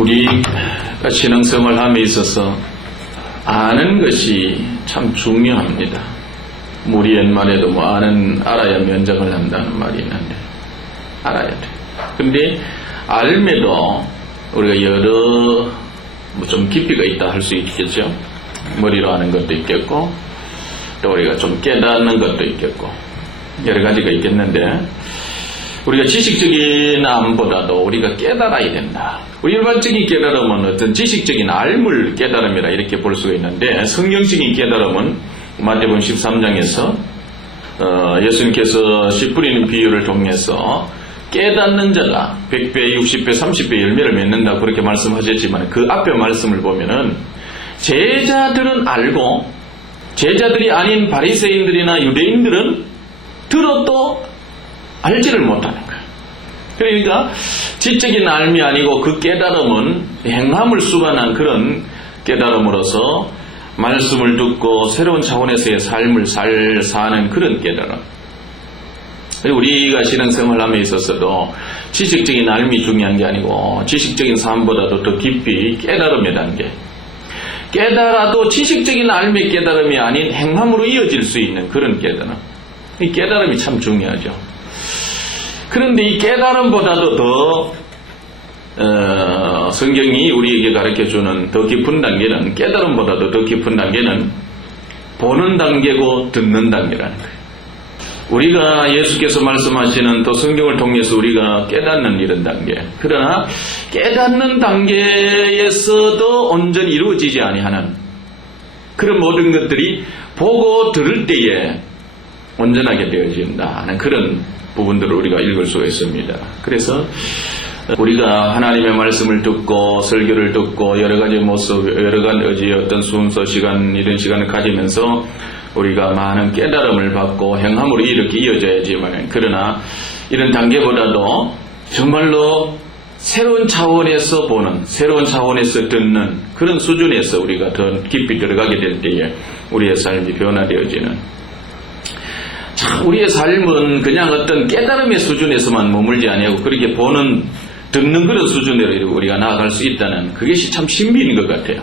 우리가 신앙생활 함에 있어서 아는 것이 참 중요합니다. 우리 옛말에도 알아야 면장을 한다는 말이 있는데 알아야 돼. 근데 알매도 우리가 여러 좀 깊이가 있다 할 수 있겠죠. 머리로 아는 것도 있겠고 또 우리가 좀 깨닫는 것도 있겠고 여러 가지가 있겠는데 우리가 지식적인 암보다도 우리가 깨달아야 된다. 우리 일반적인 깨달음은 어떤 지식적인 알물 깨달음이라 이렇게 볼 수가 있는데 성경적인 깨달음은 마태복음 13장에서 예수님께서 씨 뿌리는 비유를 통해서 깨닫는 자가 100배, 60배, 30배 열매를 맺는다 그렇게 말씀하셨지만 그 앞에 말씀을 보면은 제자들은 알고 제자들이 아닌 바리새인들이나 유대인들은 들어도 알지를 못하는 거예요. 그러니까 지적인 알미 아니고 그 깨달음은 행함을 수반한 그런 깨달음으로서 말씀을 듣고 새로운 차원에서의 삶을 사는 그런 깨달음. 우리가 신앙생활함에 있어서도 지식적인 알미 중요한 게 아니고 지식적인 삶보다도 더 깊이 깨달음의 단계. 깨달아도 지식적인 알미 깨달음이 아닌 행함으로 이어질 수 있는 그런 깨달음. 이 깨달음이 참 중요하죠. 그런데 이 깨달음보다도 더 성경이 우리에게 가르쳐주는 더 깊은 단계는 깨달음보다도 더 깊은 단계는 보는 단계고 듣는 단계라는 거예요. 우리가 예수께서 말씀하시는 또 성경을 통해서 우리가 깨닫는 이런 단계. 그러나 깨닫는 단계에서도 온전히 이루어지지 아니하는 그런 모든 것들이 보고 들을 때에 온전하게 되어진다 하는 그런 부분들을 우리가 읽을 수가 있습니다. 그래서 우리가 하나님의 말씀을 듣고 설교를 듣고 여러 가지 모습, 여러 가지 어떤 순서 시간 이런 시간을 가지면서 우리가 많은 깨달음을 받고 행함으로 이렇게 이어져야지만 그러나 이런 단계보다도 정말로 새로운 차원에서 보는 새로운 차원에서 듣는 그런 수준에서 우리가 더 깊이 들어가게 될 때에 우리의 삶이 변화되어지는 참 우리의 삶은 그냥 어떤 깨달음의 수준에서만 머물지 아니하고 그렇게 보는 듣는 그런 수준으로 우리가 나아갈 수 있다는 그것이 참 신비인 것 같아요.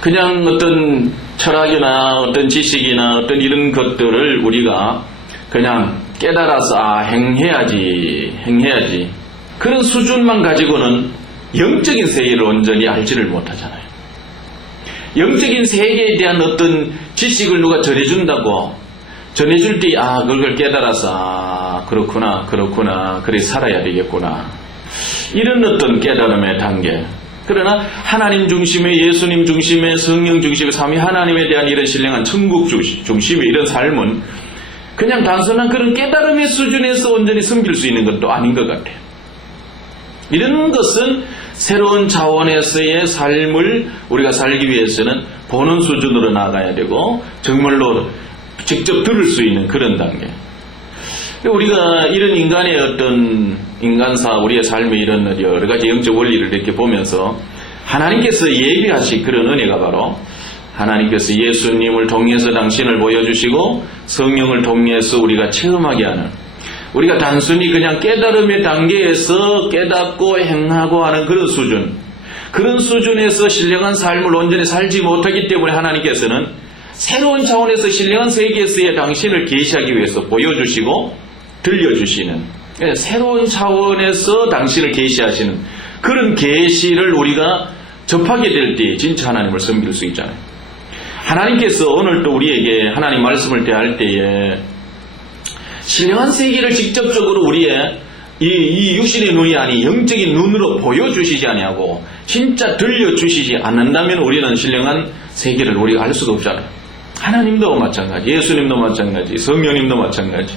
그냥 어떤 철학이나 어떤 지식이나 어떤 이런 것들을 우리가 그냥 깨달아서 행해야지 그런 수준만 가지고는 영적인 세계를 온전히 알지를 못하잖아요. 영적인 세계에 대한 어떤 지식을 누가 전해준다고 전해줄 때 그걸 깨달아서 그렇구나 그래 살아야 되겠구나 이런 어떤 깨달음의 단계. 그러나 하나님 중심의 예수님 중심의 성령 중심의 삼위 하나님에 대한 이런 신령한 천국 중심의 이런 삶은 그냥 단순한 그런 깨달음의 수준에서 온전히 섬길 수 있는 것도 아닌 것 같아요. 이런 것은 새로운 차원에서의 삶을 우리가 살기 위해서는 보는 수준으로 나가야 되고 정말로 직접 들을 수 있는 그런 단계. 우리가 이런 인간의 어떤 인간사, 우리의 삶의 이런 여러 가지 영적 원리를 이렇게 보면서 하나님께서 예비하신 그런 은혜가 바로 하나님께서 예수님을 통해서 당신을 보여주시고 성령을 통해서 우리가 체험하게 하는 우리가 단순히 그냥 깨달음의 단계에서 깨닫고 행하고 하는 그런 수준 그런 수준에서 신령한 삶을 온전히 살지 못하기 때문에 하나님께서는 새로운 차원에서 신령한 세계에서의 당신을 계시하기 위해서 보여주시고 들려주시는 새로운 차원에서 당신을 계시하시는 그런 계시를 우리가 접하게 될 때 진짜 하나님을 섬길 수 있잖아요. 하나님께서 오늘도 우리에게 하나님 말씀을 대할 때에 신령한 세계를 직접적으로 우리의 이 육신의 눈이 아닌 영적인 눈으로 보여주시지 아니하고 진짜 들려주시지 않는다면 우리는 신령한 세계를 우리가 알 수가 없잖아요. 하나님도 마찬가지, 예수님도 마찬가지, 성령님도 마찬가지.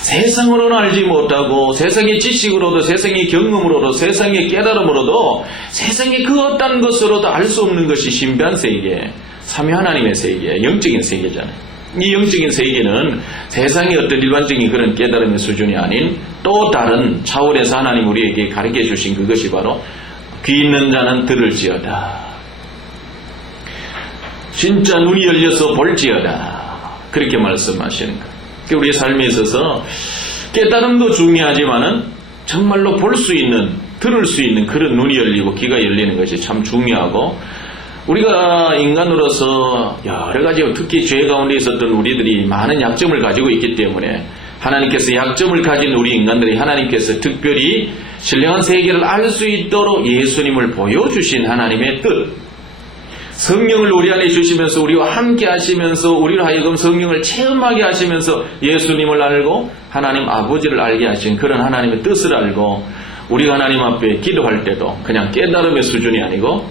세상으로는 알지 못하고 세상의 지식으로도 세상의 경험으로도 세상의 깨달음으로도 세상의 그 어떤 것으로도 알 수 없는 것이 신비한 세계, 삼위 하나님의 세계, 영적인 세계잖아요. 이 영적인 세계는 세상의 어떤 일반적인 그런 깨달음의 수준이 아닌 또 다른 차원에서 하나님 우리에게 가르쳐 주신 그것이 바로 귀 있는 자는 들을지어다. 진짜 눈이 열려서 볼지어다. 그렇게 말씀하시는 거예요. 우리의 삶에 있어서 깨달음도 중요하지만은 정말로 볼 수 있는 들을 수 있는 그런 눈이 열리고 귀가 열리는 것이 참 중요하고, 우리가 인간으로서 여러 가지 특히 죄 가운데 있었던 우리들이 많은 약점을 가지고 있기 때문에 하나님께서 약점을 가진 우리 인간들이 하나님께서 특별히 신령한 세계를 알 수 있도록 예수님을 보여주신 하나님의 뜻, 성령을 우리 안에 주시면서 우리와 함께 하시면서 우리로 하여금 성령을 체험하게 하시면서 예수님을 알고 하나님 아버지를 알게 하신 그런 하나님의 뜻을 알고 우리가 하나님 앞에 기도할 때도 그냥 깨달음의 수준이 아니고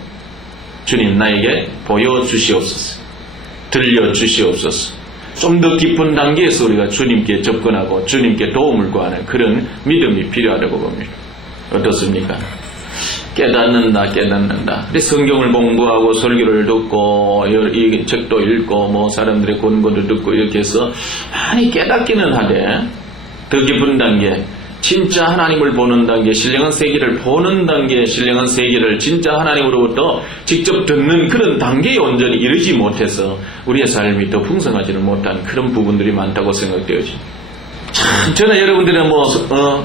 주님 나에게 보여주시옵소서, 들려주시옵소서, 좀 더 깊은 단계에서 우리가 주님께 접근하고 주님께 도움을 구하는 그런 믿음이 필요하다고 봅니다. 어떻습니까? 깨닫는다. 그래서 성경을 공부하고 설교를 듣고 이 책도 읽고 뭐 사람들의 권고도 듣고 이렇게 해서 많이 깨닫기는 하되 더 깊은 단계, 진짜 하나님을 보는 단계, 신령한 세계를 보는 단계, 신령한 세계를 진짜 하나님으로부터 직접 듣는 그런 단계에 온전히 이르지 못해서 우리의 삶이 더 풍성하지는 못한 그런 부분들이 많다고 생각되어집니다. 참, 저는 여러분들이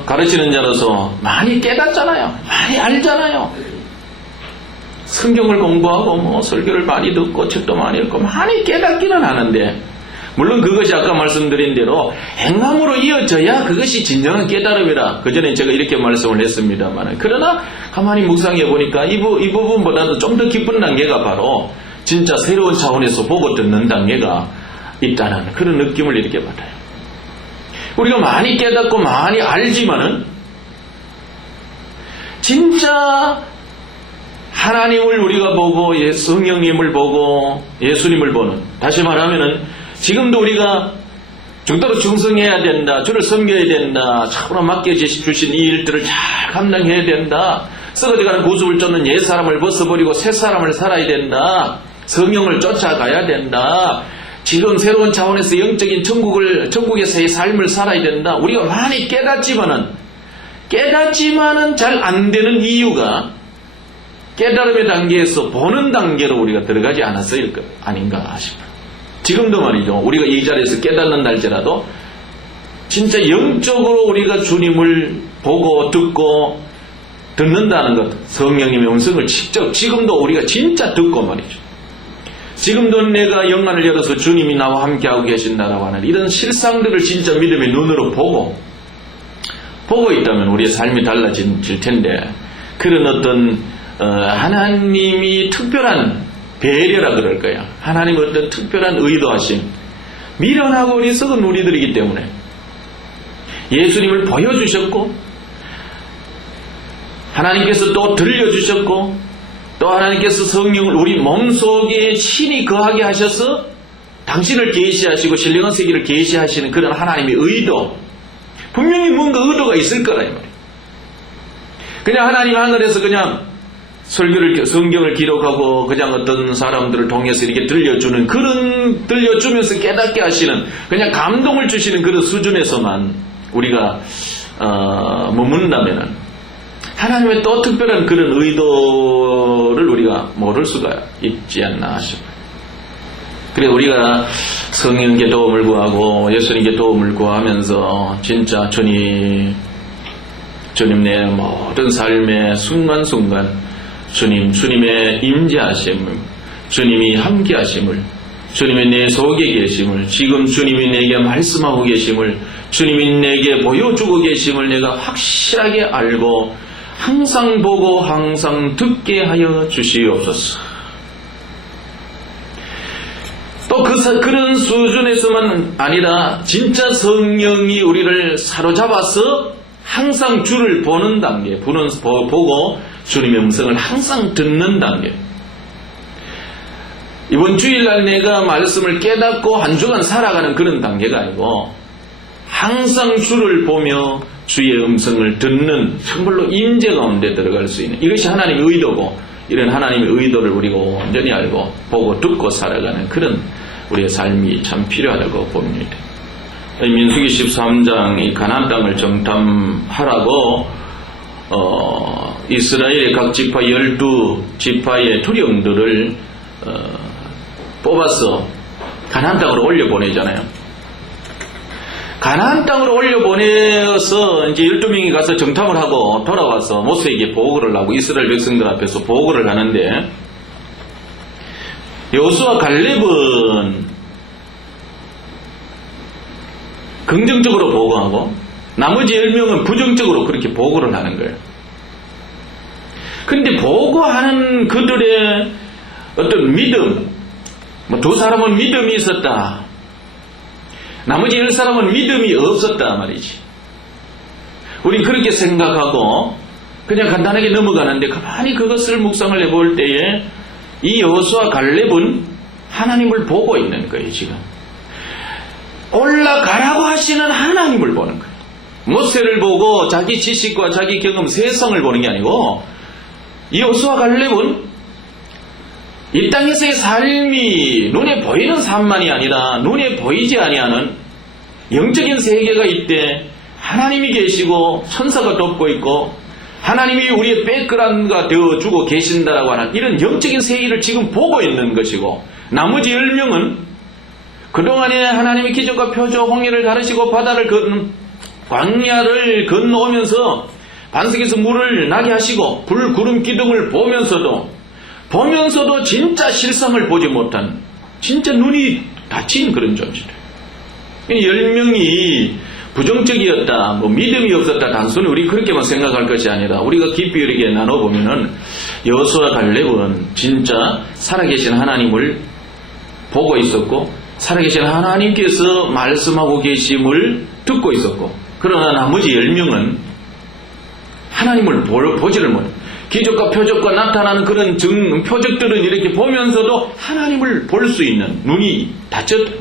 가르치는 자로서 많이 깨닫잖아요. 많이 알잖아요. 성경을 공부하고 설교를 많이 듣고 책도 많이 읽고 많이 깨닫기는 하는데, 물론 그것이 아까 말씀드린 대로 행함으로 이어져야 그것이 진정한 깨달음이라 그전에 제가 이렇게 말씀을 했습니다만, 그러나 가만히 묵상해 보니까 이 부분보다도 좀 더 깊은 단계가 바로 진짜 새로운 차원에서 보고 듣는 단계가 있다는 그런 느낌을 이렇게 받아요. 우리가 많이 깨닫고 많이 알지만은 진짜 하나님을 우리가 보고 성령님을 보고 예수님을 보는, 다시 말하면은 지금도 우리가 죽도록 충성해야 된다, 주를 섬겨야 된다, 참으로 맡겨주신 이 일들을 잘 감당해야 된다, 썩어져가는 고집을 쫓는 옛 사람을 벗어버리고 새 사람을 살아야 된다, 성령을 쫓아가야 된다, 지금 새로운 차원에서 영적인 천국에서의 삶을 살아야 된다. 우리가 많이 깨닫지만은 잘 안 되는 이유가 깨달음의 단계에서 보는 단계로 우리가 들어가지 않았을 것 아닌가 싶어요. 지금도 말이죠. 우리가 이 자리에서 깨닫는 날짜라도 진짜 영적으로 우리가 주님을 보고 듣고 듣는다는 것, 성령님의 음성을 직접 지금도 우리가 진짜 듣고 말이죠. 지금도 내가 영안을 열어서 주님이 나와 함께하고 계신다라고 하는 이런 실상들을 진짜 믿음의 눈으로 보고 있다면 우리의 삶이 달라질 텐데, 그런 어떤 하나님이 특별한 배려라 그럴까요? 하나님의 어떤 특별한 의도하심, 미련하고 어리석은 우리들이기 때문에 예수님을 보여주셨고 하나님께서 또 들려주셨고 또 하나님께서 성령을 우리 몸속에 신이 거하게 하셔서 당신을 계시하시고 신령한 세계를 계시하시는 그런 하나님의 의도, 분명히 뭔가 의도가 있을 거라 이 말이에요. 그냥 하나님 하늘에서 그냥 성경을 기록하고 그냥 어떤 사람들을 통해서 이렇게 들려주는, 그런 들려주면서 깨닫게 하시는, 그냥 감동을 주시는 그런 수준에서만 우리가 머문다면은 하나님의 또 특별한 그런 의도를 우리가 모를 수가 있지 않나 싶어요. 그래서 우리가 성령께 도움을 구하고 예수님께 도움을 구하면서 진짜 주님 내 모든 삶의 순간순간 주님의 임재하심을, 주님이 함께하심을, 주님이 내 속에 계심을, 지금 주님이 내게 말씀하고 계심을, 주님이 내게 보여주고 계심을 내가 확실하게 알고 항상 보고 항상 듣게 하여 주시옵소서. 또 그런 수준에서만 아니라 진짜 성령이 우리를 사로잡아서 항상 주를 보는 단계, 보고 주님의 음성을 항상 듣는 단계. 이번 주일날 내가 말씀을 깨닫고 한 주간 살아가는 그런 단계가 아니고 항상 주를 보며 주의 음성을 듣는 정말로 임재 가운데 들어갈 수 있는, 이것이 하나님의 의도고, 이런 하나님의 의도를 우리가 온전히 알고 보고 듣고 살아가는 그런 우리의 삶이 참 필요하다고 봅니다. 민수기 13장 이 가나안 땅을 정탐하라고 이스라엘의 각 지파 12지파의 두령들을 뽑아서 가나안 땅으로 올려보내잖아요. 가나안 땅으로 올려보내서 이제 12명이 가서 정탐을 하고 돌아와서 모세에게 보고를 하고 이스라엘 백성들 앞에서 보고를 하는데, 여호수아 갈렙은 긍정적으로 보고하고 나머지 10명은 부정적으로 그렇게 보고를 하는 거예요. 근데 보고하는 그들의 어떤 믿음, 두 사람은 믿음이 있었다, 나머지 10사람은 믿음이 없었다 말이지. 우린 그렇게 생각하고 그냥 간단하게 넘어가는데, 가만히 그것을 묵상을 해볼 때에 이 여호수아 갈렙은 하나님을 보고 있는 거예요. 지금 올라가라고 하시는 하나님을 보는 거예요. 모세를 보고 자기 지식과 자기 경험, 세상을 보는 게 아니고, 이 여호수아 갈렙은 이 땅에서의 삶이 눈에 보이는 삶만이 아니라 눈에 보이지 아니하는 영적인 세계가 있대, 하나님이 계시고 천사가 돕고 있고 하나님이 우리의 백그라운드가 되어주고 계신다라고 하는 이런 영적인 세계를 지금 보고 있는 것이고, 나머지 10명은 그동안에 하나님의 기적과 표적, 홍해를 가르시고 바다를 광야를 건너오면서 반석에서 물을 나게 하시고 불, 구름, 기둥을 보면서도 진짜 실상을 보지 못한, 진짜 눈이 닫힌 그런 존재들. 10명이 부정적이었다, 믿음이 없었다, 단순히 우리 그렇게만 생각할 것이 아니라 우리가 깊이 이렇게 나눠보면은 여호수아 갈렙은 진짜 살아계신 하나님을 보고 있었고, 살아계신 하나님께서 말씀하고 계심을 듣고 있었고, 그러나 나머지 10명은 하나님을 보지를 못해요. 기적과 표적과 나타나는 그런 표적들은 이렇게 보면서도 하나님을 볼 수 있는 눈이 닫혔다.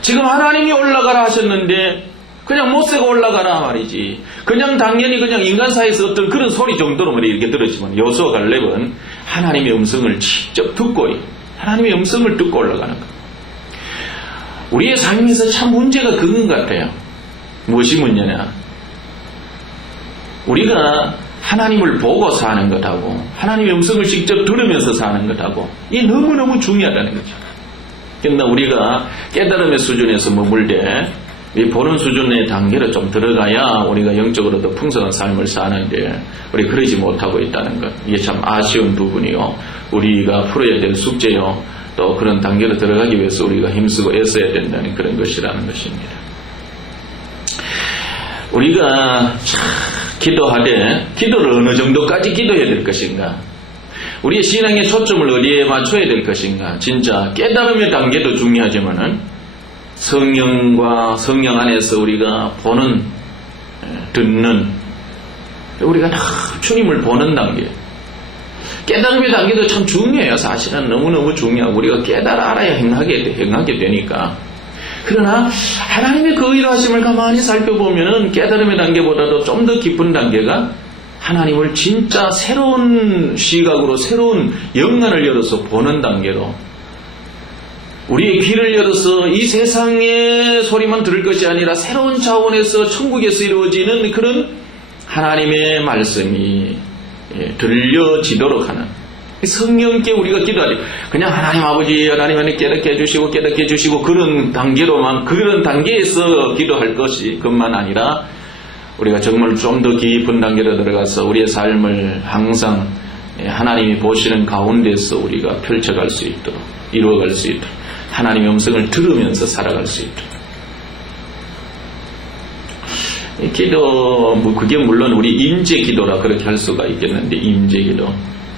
지금 하나님이 올라가라 하셨는데 그냥 모세가 올라가라 말이지, 그냥 당연히 그냥 인간 사이에서 어떤 그런 소리 정도로만 이렇게 들었지만, 여호수아 갈렙은 하나님의 음성을 직접 듣고, 하나님의 음성을 듣고 올라가는 거예요. 우리의 삶에서 참 문제가 그건 같아요. 무엇이 문제냐? 우리가 하나님을 보고 사는 것하고 하나님의 음성을 직접 들으면서 사는 것하고 이게 너무너무 중요하다는 거죠. 그러나 우리가 깨달음의 수준에서 머물 때 이 보는 수준의 단계로 좀 들어가야 우리가 영적으로 더 풍성한 삶을 사는데, 우리 그러지 못하고 있다는 것, 이게 참 아쉬운 부분이요, 우리가 풀어야 될 숙제요, 또 그런 단계로 들어가기 위해서 우리가 힘쓰고 애써야 된다는 그런 것이라는 것입니다. 우리가 기도하되 기도를 어느 정도까지 기도해야 될 것인가, 우리의 신앙의 초점을 어디에 맞춰야 될 것인가, 진짜 깨달음의 단계도 중요하지만은 성령과 성령 안에서 우리가 보는, 듣는, 우리가 다 주님을 보는 단계, 깨달음의 단계도 참 중요해요. 사실은 너무너무 중요하고 우리가 깨달아 알아야 행하게 되니까. 그러나 하나님의 그 의로하심을 가만히 살펴보면은 깨달음의 단계보다도 좀 더 깊은 단계가 하나님을 진짜 새로운 시각으로, 새로운 영안을 열어서 보는 단계로, 우리의 귀를 열어서 이 세상의 소리만 들을 것이 아니라 새로운 차원에서 천국에서 이루어지는 그런 하나님의 말씀이 들려지도록 하는, 성령께 우리가 기도하지, 그냥 하나님 아버지, 하나님 안에 깨닫게 해주시고 그런 단계로만, 그런 단계에서 기도할 것이 것만 아니라 우리가 정말 좀 더 깊은 단계로 들어가서 우리의 삶을 항상 하나님이 보시는 가운데서 우리가 펼쳐갈 수 있도록, 이루어갈 수 있도록, 하나님의 음성을 들으면서 살아갈 수 있도록. 기도, 그게 물론 우리 임재 기도라 그렇게 할 수가 있겠는데, 임재 기도,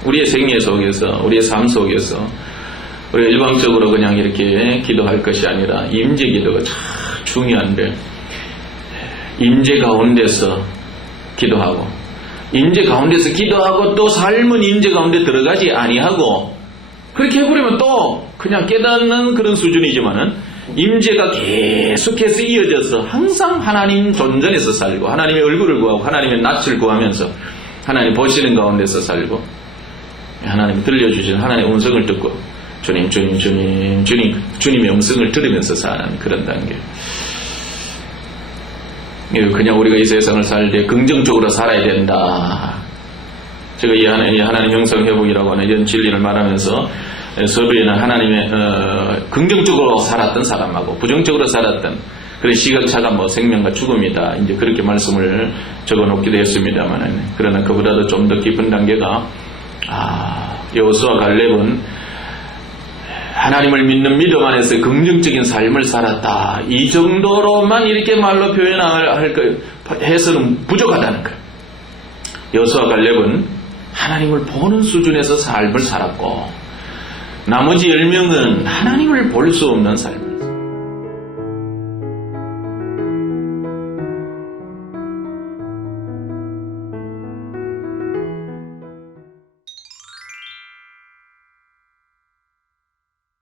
우리의 생애 속에서, 우리의 삶 속에서 우리가 일방적으로 그냥 이렇게 기도할 것이 아니라 임재 기도가 참 중요한데, 임재 가운데서 기도하고, 임재 가운데서 기도하고 또 삶은 임재 가운데 들어가지 아니하고, 그렇게 해버리면 또 그냥 깨닫는 그런 수준이지만은 임재가 계속해서 이어져서 항상 하나님 존전에서 살고, 하나님의 얼굴을 구하고 하나님의 낯을 구하면서 하나님 보시는 가운데서 살고, 하나님 들려주시는 하나님의 음성을 듣고 주님의 음성을 들으면서 사는 그런 단계. 그냥 우리가 이 세상을 살 때 긍정적으로 살아야 된다, 제가 이 하나님 형상 회복이라고 하는 이런 진리를 말하면서 서두에는 하나님의 긍정적으로 살았던 사람하고 부정적으로 살았던 그런 시각차가 뭐 생명과 죽음이다 이제 그렇게 말씀을 적어놓기도 했습니다만 그러나 그보다도 좀 더 깊은 단계가 여호수아 갈렙은 하나님을 믿는 믿음 안에서 긍정적인 삶을 살았다 이 정도로만 이렇게 말로 표현할 해서는 부족하다는 거예요. 여호수아 갈렙은 하나님을 보는 수준에서 삶을 살았고 나머지 10명은 하나님을 볼 수 없는 삶